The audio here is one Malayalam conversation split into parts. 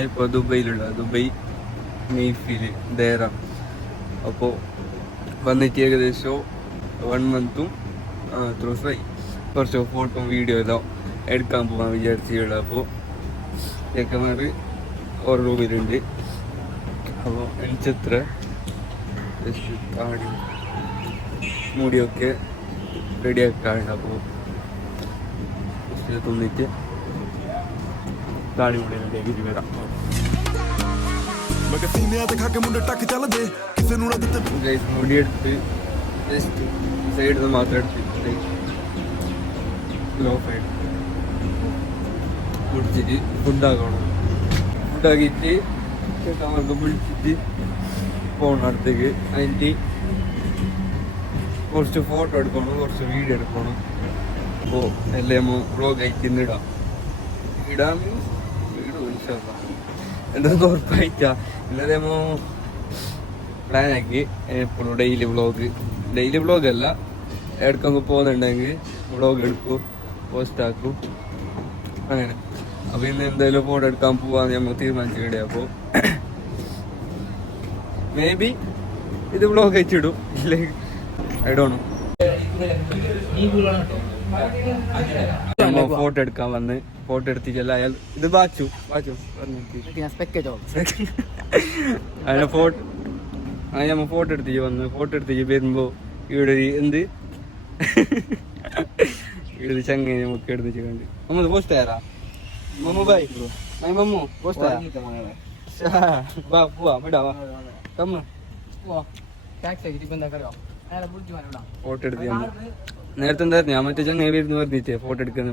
ഇപ്പോൾ ദുബൈയിലുള്ള ദുബൈ നെയ്ഫിൽ ദേറ. അപ്പോൾ വന്നിട്ട് ഏകദേശം 1 മന്തും അത്ര ദിവസമായി. കുറച്ച് ഫോട്ടോ വീഡിയോ എല്ലാം എടുക്കാൻ പോകാൻ വിചാരിച്ചുള്ള. അപ്പോൾ ചെക്കന്മാർ ഓരോ റൂമിലുണ്ട്. അപ്പോൾ എനിച്ചത്ര ജസ്റ്റ് താടി മുടിയൊക്കെ റെഡിയാക്കാറുണ്ട്. അപ്പോൾ തിന്നിട്ട് താടി മുടി റെഡിയാക്കിയിട്ട് വരാം. മുടിയെടുത്ത് ജസ്റ്റ് സൈഡിൽ നിന്ന് മാത്രം എടുത്ത് ലോ സൈഡ് കുടിച്ചിട്ട് ഫുഡാക്കണം. ഫുഡാക്കിയിട്ട് അവർക്ക് വിളിച്ചിട്ട് പോകണം അടുത്തേക്ക്. അതിൻ്റെ കുറച്ച് ഫോട്ടോ എടുക്കണം, കുറച്ച് വീഡിയോ എടുക്കണം. അപ്പോൾ എല്ലാം വ്ളോഗ് ആയിട്ട് ഇന്നിടാം. ഇടാൻ മീൻസ് ഇടും ഇൻഷാല്ലാ. എന്താ ഉറപ്പായിട്ടാ ഇന്നതേമോ പ്ലാനാക്കി എപ്പോഴും ഡെയിലി വ്ളോഗ് അല്ല, എടുക്കാൻ പോകുന്നുണ്ടെങ്കിൽ വ്ളോഗ് എടുക്കും, പോസ്റ്റാക്കും അങ്ങനെ. അപ്പോൾ ഇന്ന് എന്തായാലും ഫോട്ടോ എടുക്കാൻ പോവാന്ന് നമ്മൾ തീരുമാനിച്ചിട്ടുണ്ട്. അപ്പോൾ മേ ബി ഇത് വ്ളോഗ് അയച്ചിടും, ഇല്ലെങ്കിൽ ഐ ഡോണ്ട് നോ. ഫോട്ടോ എടുക്കാൻ വന്ന് ഫോട്ടോ എടുത്തിട്ടല്ല അയാൾ ഇത് വാച്ചു അങ്ങനെ ഫോട്ടോ എടുത്തിട്ട് വന്ന് ഫോട്ടോ എടുത്തിട്ട് വരുമ്പോ ഇവിടെ എന്ത് ഇവിടെ ചങ്ങനെ നമുക്ക് എടുത്തിട്ട് കണ്ട് നമ്മൾ പോസ്റ്റ് ആരാ മമ്മു ബൈ മമ്മു പോസ്റ്റ് പോവാ വിടാവാ കമ്മ ഫോട്ടോ എടുത്ത് നേരത്തെ എന്തായിരുന്നു ഞാൻ മറ്റേ ചങ്ങ വരുന്നു പറഞ്ഞിട്ടേ ഫോട്ടോ എടുക്കുന്ന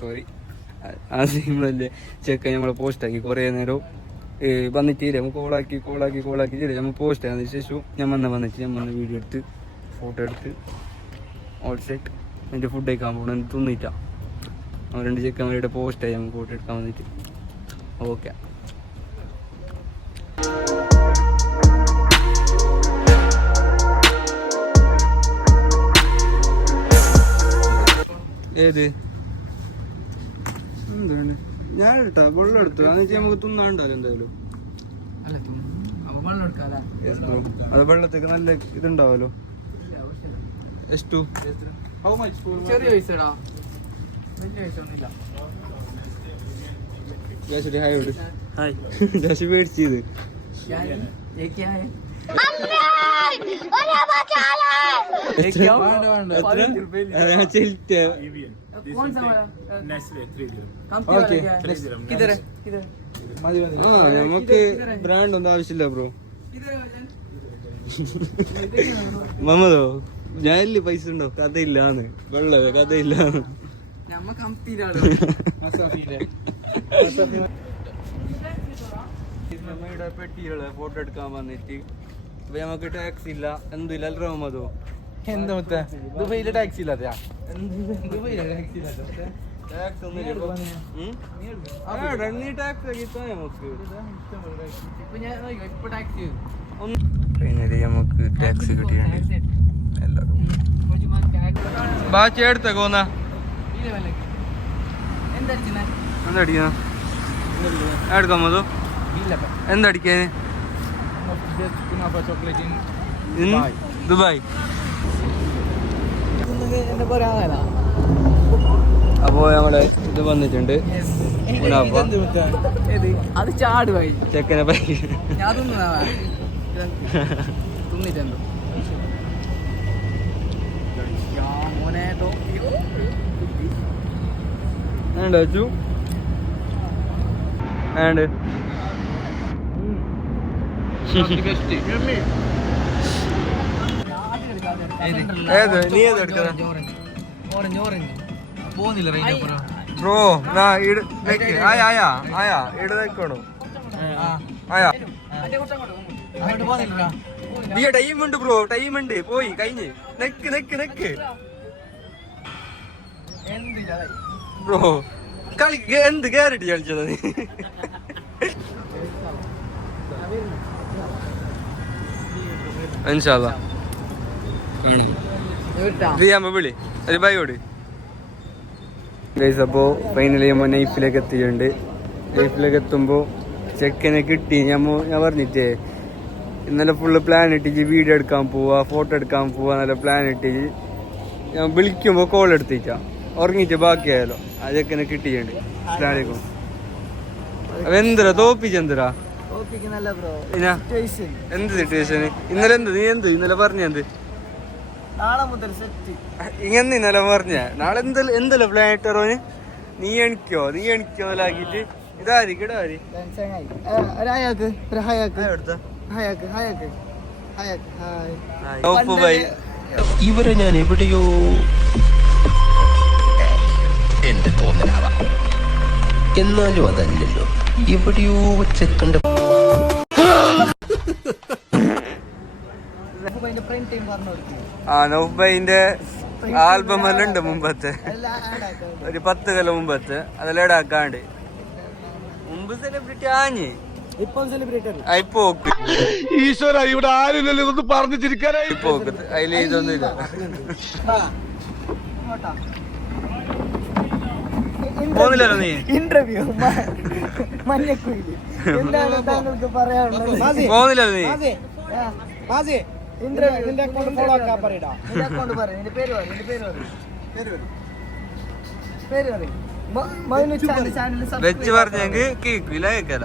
സോറി ആ സിമ്പിളല്ലേ ചെക്ക നമ്മളെ പോസ്റ്റാക്കി കുറേ നേരം വന്നിട്ടില്ലേ കോളാക്കി ചെയ്തേ നമ്മൾ പോസ്റ്റ് ആയതിനു ശേഷം ഞാൻ വന്ന് വീഡിയോ എടുത്ത് ഫോട്ടോ എടുത്ത് ഓൾ സെറ്റ്. എൻ്റെ ഫുഡ് കഴിക്കാൻ പോകണം തിന്നിട്ടാ. അവൻ 2 ചെക്കന്മാരുടെ പോസ്റ്റായി നമ്മൾ ഫോട്ടോ എടുക്കാൻ വന്നിട്ട്. ഓക്കെ ഏത് എന്താണ് ഞാൻ എടുത്താ വെള്ളം എടുത്തു എന്ന് വെച്ചാൽ നമുക്ക് തിന്നാണ്ടല്ലോ എന്തായാലും. അത് വെള്ളത്തേക്ക് നല്ല ഇതുണ്ടാവല്ലോ. എസ്റ്റു മേടിച്ചത് നമുക്ക് ബ്രാൻഡ് ഒന്നും ആവശ്യമില്ല ബ്രോ. മമ്മതോ ഞാനില്ല പൈസ ഉണ്ടോ? കഥയില്ലാന്ന് വെള്ളവേ കഥയില്ലാന്ന്. പെട്ടികള് ഫോട്ടോ എടുക്കാൻ വന്നിട്ട് അപ്പൊ നമുക്ക് ടാക്സി ഇല്ല എന്തില്ല അല്ലോ മതോ എന്താ ദുബൈയിലെ ടാക്സി ഇല്ലാത്ത ടാക്സ് നമുക്ക് ടാക്സി കിട്ടിയുണ്ട് എല്ലാവരും. ബാക്കി എടുത്ത കോന്ന എന്തടിക്കാ എടുക്കാൻ മതോ എന്തടിക്കാന് ദുബായ്. അപ്പോ നമ്മള് ഇത് വന്നിട്ടുണ്ട് ചെക്കനെ ണ്ടു ആൻഡ് ഏത് നീ ഏത് എടുക്കുന്ന ബ്രോ ആയാ ഇട നിൽക്കണോ ആയാ നീ ടൈം ഉണ്ട് ബ്രോ ടൈം ഉണ്ട് പോയി കഴിഞ്ഞ് നെക്ക് ബ്രോ കളി എന്ത് കേറിട്ട് കളിച്ചത് നീ ഇൻഷാല്ലാ വിളി ഒരു ബൈ ഓടി ഗൈസ്. അപ്പോൾ ഫൈനലി നമ്മൾ നൈഫിലേക്ക് എത്തിയിട്ടുണ്ട്. നൈഫിലേക്ക് എത്തുമ്പോൾ ചെക്കനെ കിട്ടി. ഞാൻ പറഞ്ഞിട്ടേ ഇന്നലെ ഫുള്ള് പ്ലാൻ ഇട്ടിച്ച് വീഡിയോ എടുക്കാൻ പോവാ, ഫോട്ടോ എടുക്കാൻ പോവാ, നല്ല പ്ലാൻ ഇട്ടിച്ച് ഞാൻ വിളിക്കുമ്പോൾ കോൾ എടുത്തിട്ടാ ഉറങ്ങിയിട്ട് ബാക്കിയായാലോ. ആ ചെക്കനെ കിട്ടിയുണ്ട്. അസ്സലാമു അലൈക്കും. എന്തിനാ തോപ്പിച്ചെന്തരാ എന്ത് സിറ്റുവേഷന്? ഇന്നലെ ഇന്നലെ പറഞ്ഞെന്ത് ഇങ്ങനെ ഇന്നലെ പറഞ്ഞ നാളെ എന്തല്ലോ പ്ലാൻ ഇട്ടറോന്? നീ എണിക്കോ ആക്കിട്ട് ഇതായിരിക്കും ഇവരെ ഞാൻ എവിടെയോ എന്റെ തോന്നലാവാം, എന്നാലും അതല്ലല്ലോ എവിടെയോ വെച്ചെക്കണ്ട. നൗഫൈന്റെ ആൽബം എല്ലാം ഉണ്ട് മുമ്പത്തെ, ഒരു 10 കൊല്ലം മുമ്പത്തെ. അതെല്ലാം ഇടാക്കാണ്ട് മുമ്പ് സെലിബ്രിറ്റി ആഞ്ഞ് ഇപ്പൊ ഈശ്വര ഇവിടെ ആരില്ലല്ലോ ഇതൊന്ന് പറഞ്ഞു ചിരിക്കാനായി. ഇപ്പൊ അതില് ഇതൊന്നുമില്ല. പോകുന്നില്ലല്ലോ നീ ഇന്റർവ്യൂ എന്താണ് താങ്കൾക്ക് പറയാനുള്ളത്? പോകുന്നില്ലല്ലോ നീ വെച്ച് പറഞ്ഞെങ്കിൽ കേക്കില്ല കേക്കല.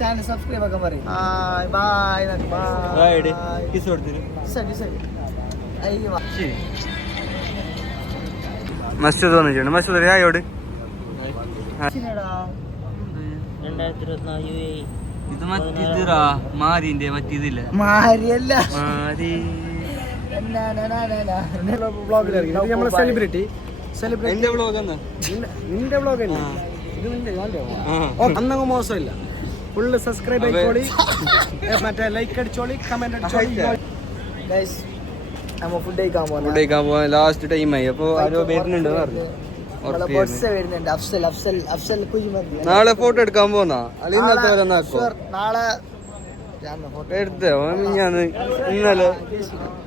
ചാനൽ സബ്സ്ക്രൈബ് ആക്കാൻ പറയും. മസ്ജിദ് വന്നിട്ടുണ്ട്. മസ്ജിദ് ആയോട് 2024 ഇത് മറ്റിതിറാ മാരിന്റെ മറ്റിതില്ല മാരിയല്ല മാരി സെലിബ്രിറ്റി എന്റെ വ്ളോഗ് എന്നാ നിന്റെ വ്ളോഗ് അല്ലേ ഇത്? നിന്റെ അന്നങ്ങ് മോശമില്ല. ഫുള്ള് സബ്സ്ക്രൈബ് ആയിക്കോളി, മറ്റേ ലൈക്ക് അടിച്ചോളി, കമന്റ് അടിച്ചോളി. നമ്മ ഫുഡ് കഴിക്കാൻ പോവാൻ ലാസ്റ്റ് ടൈമായി. അപ്പൊ ആരോ വരുന്നുണ്ട് നാളെ ഫോട്ടോ എടുക്കാൻ പോന്നാ നാളെ എടുത്തോ?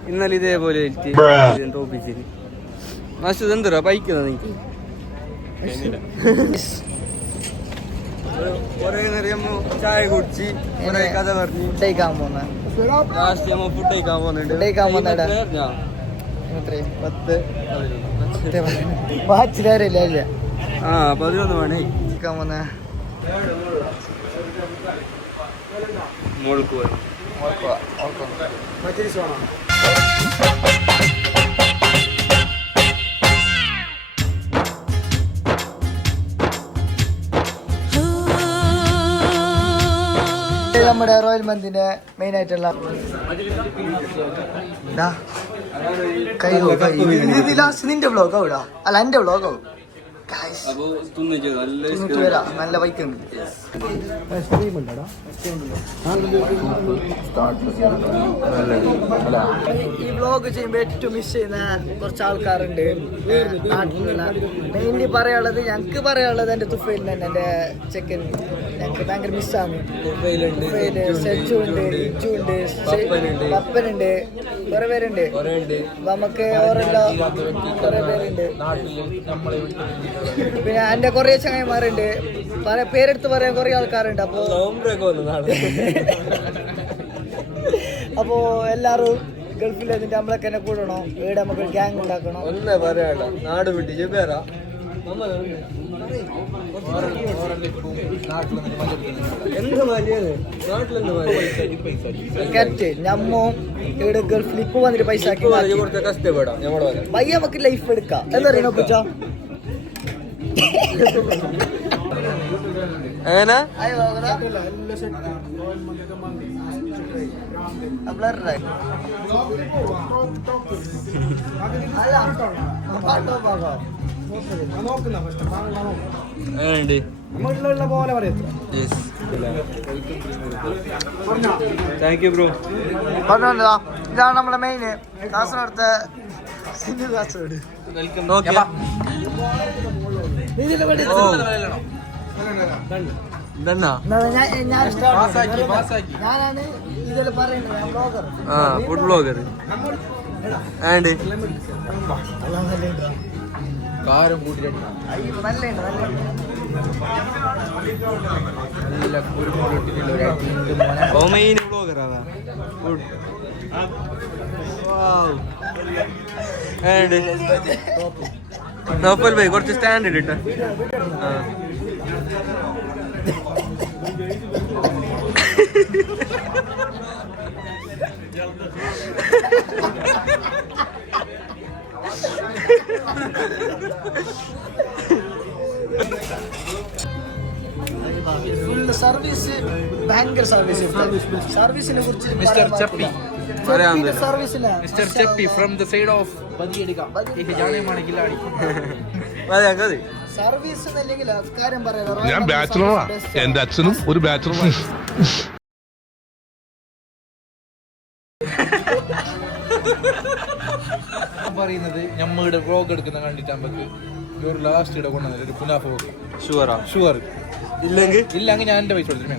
ഇന്നലെ ഇതേപോലെ തോപ്പിച്ചിന്. മസ്ജിദ് എന്തരാ പൈക്കുന്ന നീക്ക് കൊറേ നേരം ചായ കുടിച്ച് കൊറേ കഥ പറഞ്ഞു ലാസ്റ്റ് നമ്മ ഫുഡ് കഴിക്കാൻ പോകുന്നുണ്ട്. 11 മണി മോൾക്ക് പോയി. നമ്മുടെ റോയൽ മന്തിന്റെ മെയിൻ ആയിട്ടുള്ള നിന്റെ വ്ളോഗ് ആവൂടാ, അല്ല എന്റെ വ്ളോഗ് ആവും. നല്ല ബൈക്ക് ഉണ്ട്. ഈ വ്ളോഗ് ചെയ്യുമ്പോൾ ഏറ്റവും മിസ് ചെയ്യുന്ന കുറച്ച് ആൾക്കാരുണ്ട് നാട്ടിലുള്ള. മെയിൻലി പറയാനുള്ളത്, ഞങ്ങക്ക് പറയാനുള്ളത് എന്റെ തുഫയിലിന് തന്നെ, എന്റെ ചെക്കൻ ഞങ്ങക്ക് ഭയങ്കര മിസ്സാണ്. സെജു ഉണ്ട്, ഇജു ഉണ്ട്, പപ്പനുണ്ട്, കുറെ പേരുണ്ട്. നമുക്ക് ഓരെല്ലാം കുറെ പേരുണ്ട്. പിന്നെ എന്റെ കൊറേ ചങ്ങായിമാരുണ്ട്, പേരെടുത്ത് പറയാൻ കൊറേ ആൾക്കാരുണ്ട്. അപ്പോ എല്ലാരും ഗൾഫിൽ എന്നിട്ട് നമ്മളൊക്കെ തന്നെ കൂടണോ, ഇവിടെ നമുക്ക് ഗ്യാങ് ഉണ്ടാക്കണം. ഒന്നേ പറയാ നാട് വിട്ടിച്ച് പേരാ ഞമ്മോ ഇവിടെ ഗൾഫിൽ ഇപ്പൊ വന്നിട്ട് പൈസ കഷ്ടപ്പെടാം. പയ്യ നമുക്ക് ലൈഫ് എടുക്കാം എന്നറിയണോ കുച്ചാ? എങ്ങനെ താങ്ക് യു ബ്രോ. പറഞ്ഞോണ്ടാ, ഇതാണ് നമ്മളെ മെയിന് കാസർഗോഡത്തെ സിന്ധു കാസർഗോഡ്. ഞാനാണ് ഇതിൽ പറയുന്നത്, ഫുഡ് ബ്ലോഗർ. ആൻഡ് കാരം കൂട്ടി നല്ല നല്ല കുരുമുളകിട്ടുള്ള ഒരു അടിയുണ്ട് മോനെ. മെയിൻ ബ്ലോഗറാണ്. നോപ്പൽ ഭായി കുറച്ച് സ്റ്റാൻഡേർഡ് ഇട്ട. ഫുൾ സർവീസ്, ഭയങ്കര സർവീസ്. സർവീസിനെ കുറിച്ച് മിസ്റ്റർ ചപ്പി, സർവീസിന് mister Chappi from the side of ബദിയടിക ജാനെ മാണ കില്ലാടി. സർവീസ് എന്നല്ലെങ്കിൽ കാര്യം പറയാം. ഞാൻ ബാച്ചിലറാ, എന്റെ അച്ഛനും ഒരു ബാച്ചിലറാണ്. പറയുന്നത് നമ്മളുടെ വ്ലോഗ് എടുക്കുന്ന കണ്ടിട്ട് നമുക്ക് ഒരു ലാസ്റ്റ് ഇവിടെ കൊണ്ടുവന്നത് ഒരു കുനാഫ ഷുവർ ഇല്ലെങ്കിൽ ഞാൻ എന്റെ പൈസ കൊടുത്തിരുന്നു.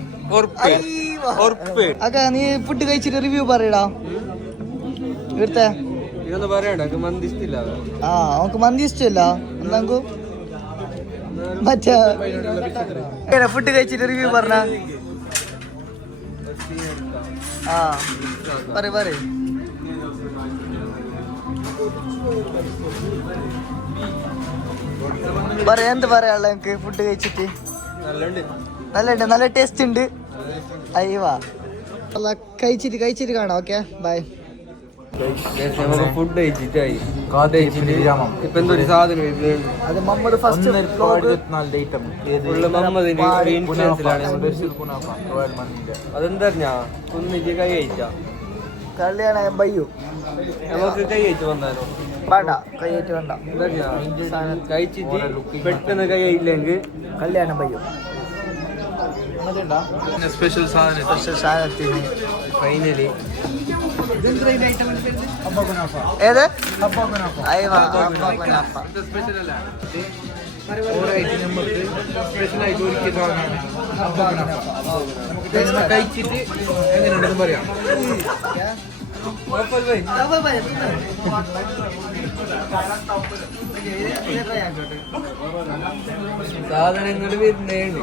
അക്കാ നീ ഫുഡ് കഴിച്ചിട്ട് റിവ്യൂ പറയടാ. ഇവിടുത്തെ ഇതൊന്നും പറയണ്ട, മന്തി ഇഷ്ടമില്ല. ആ നമുക്ക് മന്തി ഇഷ്ടമല്ല. എന്താ മറ്റേ ഫുഡ് കഴിച്ചിട്ട് റിവ്യൂ പറഞ്ഞ. ആ പറ എന്ത് പറയാനുള്ള എനിക്ക് ഫുഡ് കഴിച്ചിട്ട്? നല്ലുണ്ട്, നല്ല ടേസ്റ്റ് ഉണ്ട്. അയ്യവാ കഴിച്ചിട്ട് കാണാം. Okay bye. ഫുഡ് കഴിച്ചിട്ടായി ഇപ്പൊ എന്തൊരു സാധനം അത് മമ്മദ് ഫസ്റ്റ് അതെന്താ ഒന്നിച്ച് കൈ കഴിച്ച കല്യാണ ബയ്യു നമുക്ക് കൈ കഴിച്ച് വന്നാലോ? വേണ്ട, കൈയേറ്റ് വേണ്ട. കഴിച്ചിട്ട് പെട്ടെന്ന് കൈ കഴിയില്ലെങ്കിൽ കല്യാണം ബയ്യു. സ്പെഷ്യൽ സാധനത്തിന് ഫൈനലി ഏത് സ്പെഷ്യലായിട്ട് ഒരുക്കിയ സാധനമാണ്. കഴിച്ചിട്ട് എങ്ങനെയുണ്ടെന്ന് പറയാം. സാധനങ്ങൾ വരുന്നുണ്ട്.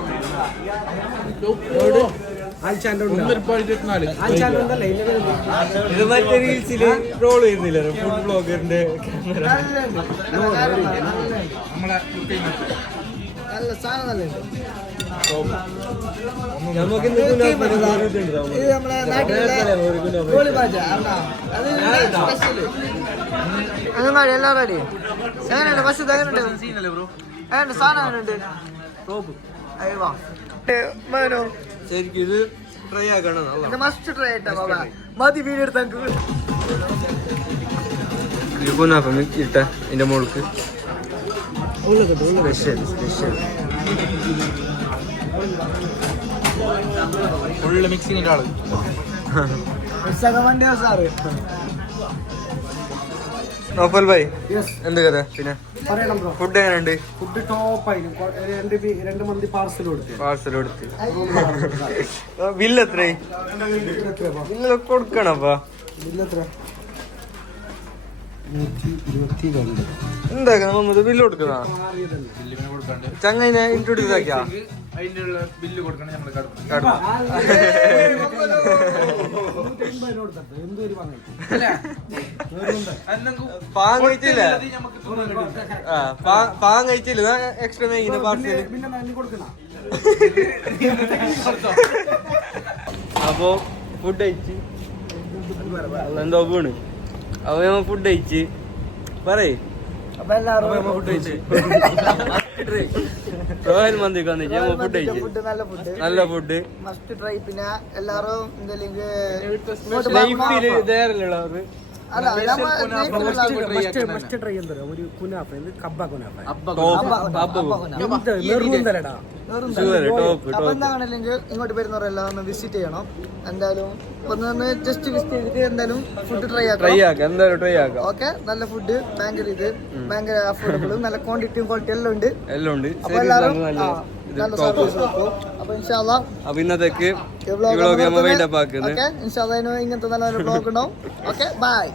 ഇത് മറ്റേ റീൽസില് ട്രോൾ ചെയ്യുന്നില്ല ഫുഡ് ബ്ലോഗറിന്റെ നല്ല സാധനം നല്ലുണ്ട്. നമുക്ക് ഇത് നമ്മളെ നാട്ടിലെ ഗോളി ബാജ. അത് സ്പെഷ്യൽ. എല്ലാം റെഡി. എങ്ങനെയുണ്ട് ബസ്? എങ്ങനെയുണ്ട് സാധനം? എങ്ങനെയുണ്ട്? അയ്യോ മനോ ശരിക്കും ഇത് ട്രൈ ആക്കണം. മസ്റ്റ് ട്രൈ ആയിട്ടാ ബാബാ. മതി വീഡിയോ എടുത്താൽ ഇട്ട എന്റെ മോൾക്ക് സ്പെഷ്യൽ ഫുള്ള് മിക്സിങ്ങിന്റെ ആള്. സാറ് നോഫൽ ഭായ് എന്ത് കഥ? പിന്നെ ഫുഡ് എങ്ങനെയുണ്ട്? ഫുഡ് ടോപ്പായിരുന്നു. രണ്ട് മന്തി പാർസൽ കൊടുത്ത് ബില്ല് എത്രയായി? ബില്ല് കൊടുക്കണപ്പാ. എന്താ നമ്മൾ ബില്ല് കൊടുക്കുന്ന ചങ്ങനെ ഇൻട്രോഡ്യൂസ് ആക്കിയാ അതിനുള്ള ബില്ല് കൊടുക്കണം. നമ്മള് പാങ് കഴിച്ചില്ല. പാങ് കഴിച്ചില്ല. എക്സ്ട്രാ മേങ്ങിന് പാർസല്. അപ്പൊ ഫുഡ് കഴിച്ച് എന്തോ വീണ്. അപ്പൊ നമ്മ ഫുഡ് കഴിച്ച് പറയേ ഫുഡ് കഴിച്ച് റോയൽ മന്തിക്ക് വന്നിട്ട് ഫുഡ് കഴിച്ച് നല്ല ഫുഡ് മസ്റ്റ് ട്രൈ. പിന്നെ എല്ലാരും ലൈഫില് ഇതേറല്ലുള്ളവർ എന്താണെങ്കിൽ ഇങ്ങോട്ട് വരുന്നവരെല്ലാം ഒന്ന് വിസിറ്റ് ചെയ്യണം. എന്തായാലും ഒന്ന് ജസ്റ്റ് വിസിറ്റ് ചെയ്തിട്ട് എന്തായാലും ഫുഡ് ട്രൈ ആക്കാം. ഓക്കെ, നല്ല ഫുഡ്, ഭയങ്കര അഫോർഡബിളും നല്ല ക്വാണ്ടിറ്റിയും ക്വാളിറ്റി എല്ലാം ഉണ്ട്. അപ്പൊ എല്ലാവരും നല്ല സർവീസ് വെക്കും. അപ്പൊ ഇൻഷാല്ലാ ഇന്നത്തേക്ക് ഇങ്ങനത്തെ നല്ല വ്ലോഗ് ഉണ്ടാവും. Okay, by.